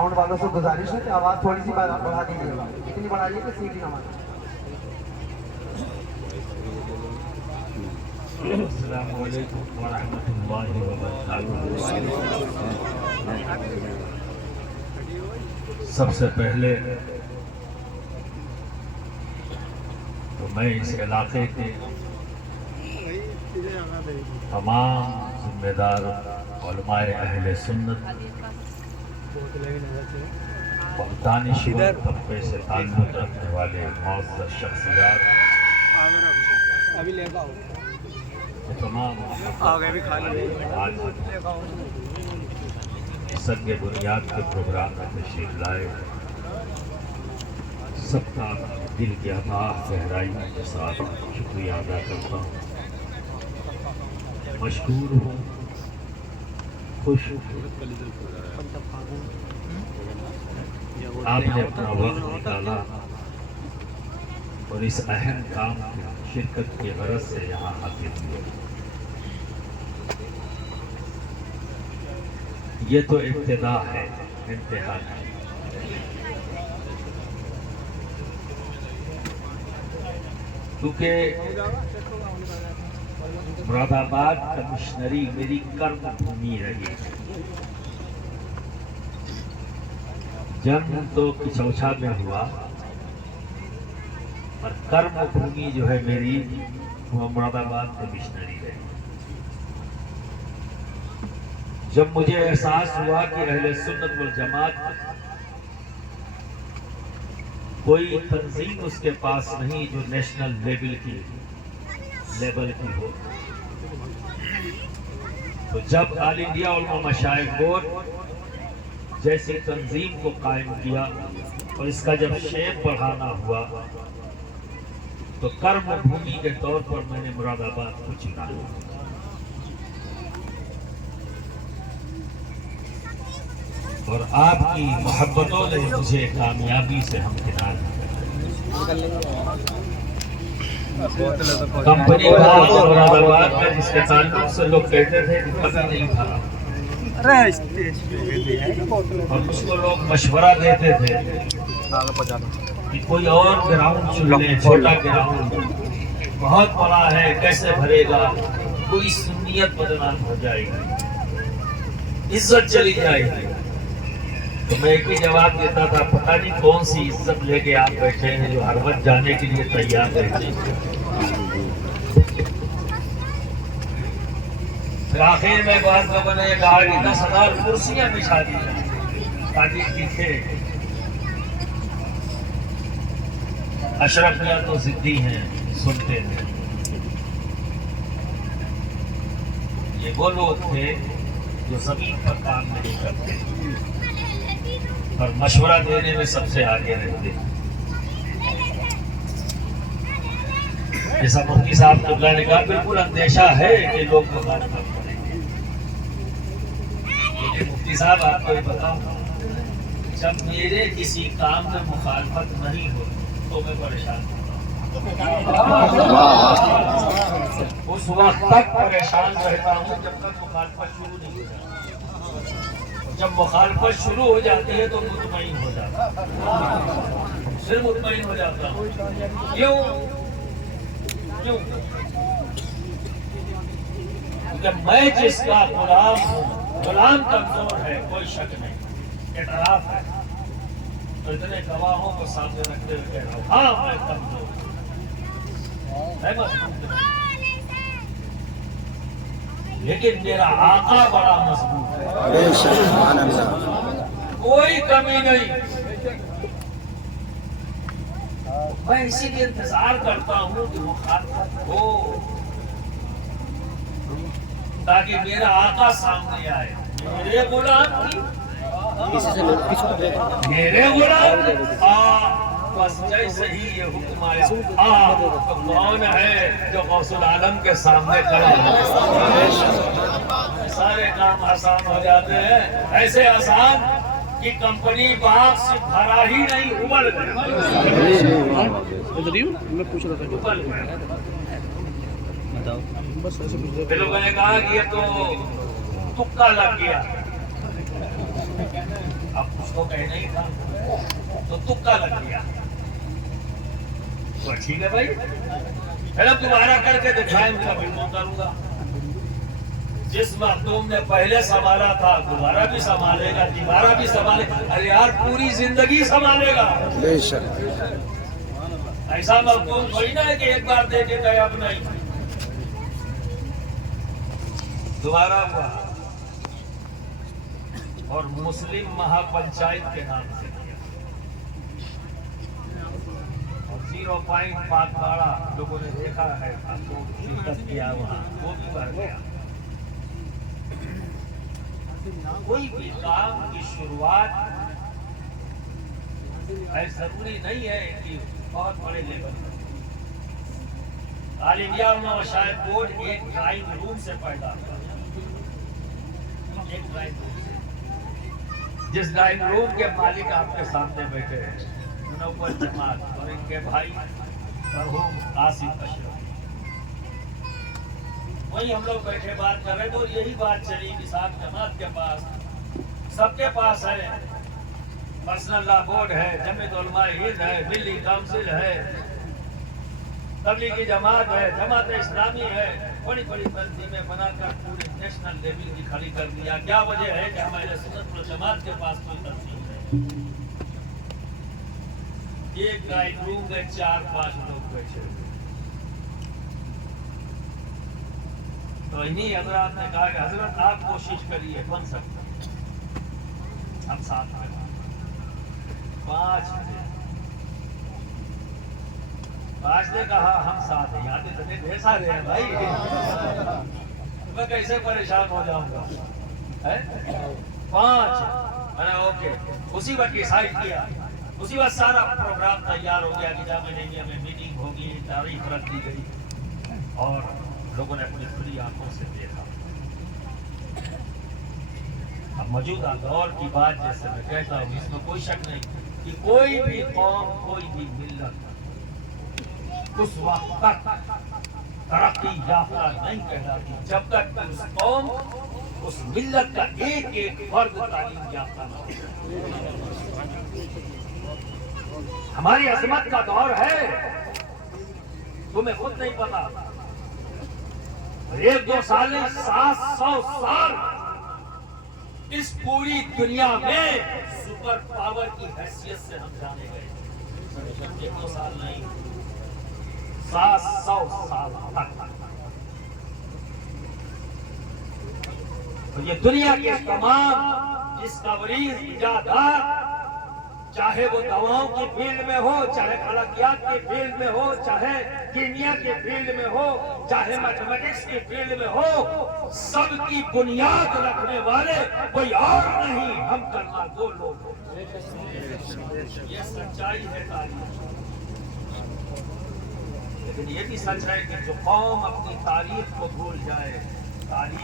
Sound वालों से गुजारिश है कि आवाज़ थोड़ी सी बढ़ा दीजिएगा, इतनी बढ़ाइए कि सीटी ना मारे। अस्सलामु अलैकुम वरहमतुल्लाहि वबरकातुहू। सबसे पहले तो मैं इस इलाके के तमाम जिम्मेदार उलमाए अहले सुन्नत और दानिशवर तबके से ताल्लुक़ रखने वाले मौजूद शख्सियात तमाम आज संग बुनियाद के प्रोग्राम में तशरीफ लाए, सबका दिल की अथाह गहराई के साथ शुक्रिया अदा करता हूँ। मशकूर हूँ, खुश हूँ। आपने अपना वक्त निकाला और इस अहम काम की शिरकत की गरज से यहाँ हाजिर हुए। ये तो इब्तिदा है, इंतहा नहीं। क्योंकि मुरादाबाद कमिश्नरी मेरी कर्म भूमि रही। जन्म तो किचौछा में हुआ, और कर्म भूमि जो है मेरी वो मुरादाबाद कमिश्नरी है। जब मुझे एहसास हुआ कि अहले सुन्नत वल जमात कोई तंजीम उसके पास नहीं जो नेशनल लेवल की हो, तो जब ऑल इंडिया उलमा मशाइख बोर्ड जैसी तंजीम को कायम किया और इसका जब शेप बढ़ाना हुआ, तो कर्म भूमि के तौर पर मैंने मुरादाबाद को चुना। और आपकी मोहब्बतों ने मुझे कामयाबी से हमकिनार कंपनी मुरादाबाद में जिसके ताल्लुक से लोग कहते थे कि पता नहीं था, और उसको लोग मशवरा देते थे कि कोई और ग्राउंड चुन ले, छोटा ग्राउंड बहुत बड़ा है, कैसे भरेगा, कोई सुन्नियत बदनाम हो जाएगी, इज्जत चली जाएगी। तो मैं एक ही जवाब देता था, पता नहीं कौन सी इज्जत लेके आप बैठे हैं जो हर वक्त जाने के लिए तैयार रहते हैं। फिर आखिर में बाद लोगों ने कहा कि 10,000 कुर्सियां बिछा दी ताकि दिखे। अशरफ मियां तो जिद्दी हैं, सुनते हैं। ये वो लोग थे जो जमीन पर काम नहीं करते और मशवरा देने में सबसे आगे रहते। जैसा मुफ्ती साहब तुल्ला ने कहा, बिल्कुल अंदेशा है कि लोग मुखालफत करेंगे। लेकिन मुफ्ती साहब आपको ये बताऊं, जब मेरे किसी काम में मुखालफत नहीं हो तो मैं परेशान होता हूँ। उस वक्त तक परेशान रहता हूँ जब तक मुखालफत शुरू नहीं हो जाती। जब मुखालफत शुरू हो जाती है तो मुतमईन हो जाता, फिर मुतमईन हो जाता हूँ। क्यों? क्योंकि मैं जिसका गुलाम हूँ, गुलाम कमजोर है, कोई शक नहीं, इतराफ है। तो इतने गवाहों को सामने रखते हुए कह रहा हूँ, हाँ मैं कमजोर हूँ। लेकिन मेरा आका बड़ा मजबूत है, कोई कमी नहीं। मैं इसीलिए इंतजार करता हूँ कि मुखालफत हो, ताकि मेरा आका सामने आए। मेरे गुलाम बस जैसे ही ये हुक्म आया, तो कौन है जो गौसुल आलम के सामने खड़ा है? सारे काम आसान हो जाते हैं, ऐसे आसान कि कंपनी बाग से भरा ही नहीं, उबल गया। मैं पूछ रहा था, लोगों ने कहा कि ये तो तुक्का लग गया। अब उसको कहना ही था तो तुक्का लग गया। तो ठीक है भाई, फिर अब दोबारा करके दिखाएं, मैं बिल्कुल करूंगा। जिस मखदूम ने पहले संभाला था दोबारा भी संभालेगा, दोबारा भी संभालेगा। अरे यार पूरी जिंदगी संभालेगा। ऐसा मखदूम थोड़ी ना है कि एक बार दे के गए अब नहीं। दोबारा हुआ और मुस्लिम महापंचायत के नाम से किया और 0.5 बाड़ा लोगों ने देखा है, तो शिरकत किया वहां, वो भी कर गया। कोई भी काम की शुरुआत ऐसा जरूरी नहीं है कि बहुत बड़े लेवल पर। ऑल इंडिया मशाइख बोर्ड एक ड्राइंग रूम से पैदा हुआ, एक ड्राइंग रूम से। जिस ड्राइंग रूम के मालिक आपके सामने बैठे हैं, मुनव्वर जमात और इनके भाई मरहूम आसिफ अशरफ, वही हम लोग बैठे बात कर रहे थे और यही बात चली कि साहब जमात के पास, सबके पास है, पर्सनल लॉ बोर्ड है, जमीयत उलमा हिंद है, दिल्ली काउंसिल है, तबलीगी जमात है, जमात इस्लामी है, बड़ी बड़ी तंजीमें बनाकर पूरे नेशनल लेवल की खड़ी कर दिया। क्या वजह है कि हमारे सुन्नत वल जमात के पास कोई तंजीम नहीं। एक ड्राइंग रूम में 4-5 लोग बैठे, तो इन्हीं हजरात ने कहा कि हजरत आप कोशिश करिए, बन सकता हम साथ में 5 ने कहा हम साथ हैं। याद इतने ढेर सारे हैं भाई, मैं कैसे परेशान हो जाऊंगा। 5 मैंने ओके, उसी वक्त डिसाइड किया, उसी वक्त सारा प्रोग्राम तैयार हो गया कि जामे नहीं में मीटिंग होगी, तारीख रख दी गई और लोगों ने अपनी खुली आंखों से देखा। अब मौजूदा दौर की बात जैसे मैं कहता हूँ, इसमें कोई शक नहीं कि कोई भी कौम, कोई भी मिल्लत उस वक्त तक तरक्की याफ्ता नहीं कहलाती जब तक उस कौम, उस मिल्लत का एक एक फर्द तालीम याफ्ता न हो। हमारी अजमत का दौर है, तुम्हें खुद नहीं पता। 1-2 साल नहीं, 700 साल इस पूरी दुनिया में सुपर पावर की हैसियत से हम जाने गए। 1-2 साल नहीं, 700 साल तक। तो ये दुनिया के तमाम डिस्कवरीज, इजादात, चाहे वो दवाओं की फील्ड में हो, चाहे फलकियात की फील्ड में हो, चाहे कीमिया के फील्ड में हो, चाहे मैथमेटिक्स की फील्ड में हो, सबकी बुनियाद रखने वाले कोई और नहीं, हम करना 2 लोग हो। ये सच्चाई है तारीख। लेकिन ये भी सच है कि जो कौम अपनी तारीख को भूल जाए, तारीख